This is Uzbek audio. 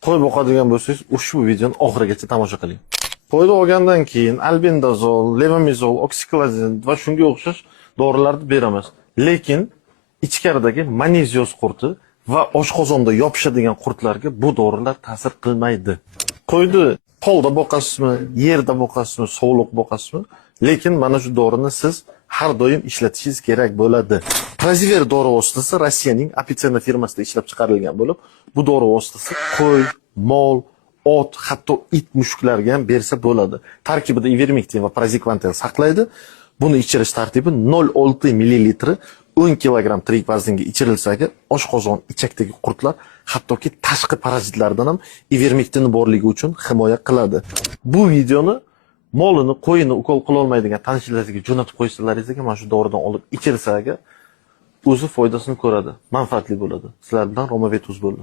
Qo'y boqadigan bo'lsangiz, ushbu videoni oxirigacha tomosha qiling. Qo'yni olgandan keyin albendazol, levomizol, oksiklazin va shunga o'xshash dorilarni beramiz. Lekin ichkaridagi magnezioz qurti va oshqozonda yopishadigan qurtlarga bu dorilar ta'sir qilmaydi. Qo'yni tolda boqasizmi, yerda boqasizmi, sovuq boqasizmi? Lekin mana shu dorini siz har doim ishlatishingiz kerak bo'ladi. Praziver dori vositasi Rossiyaning Apitsena firmasida ishlab chiqarilgan bo'lib, bu dori vositasi qo'y, mol, ot, hatto it mushuklarga ham bersa bo'ladi. Tarkibida ivermektin va praziquantel saqlaydi. Buni ichirish tartibi 0,6 ml 10 kg tirik vaznga ichirilsagi oshqozon ichakdagi qurtlar, hattoki tashqi parazitlardan ham ivermektin borligi uchun himoya qiladi. Bu videoni molini, qo'yini ukol qila olmaydigan tanishlaringizga jo'natib qo'ysalaringizga mana shu doridan olib ichirsaga o'zi foydasini ko'radi, manfaatli bo'ladi. Sizlar bilan Romavet Uz bo'ldi.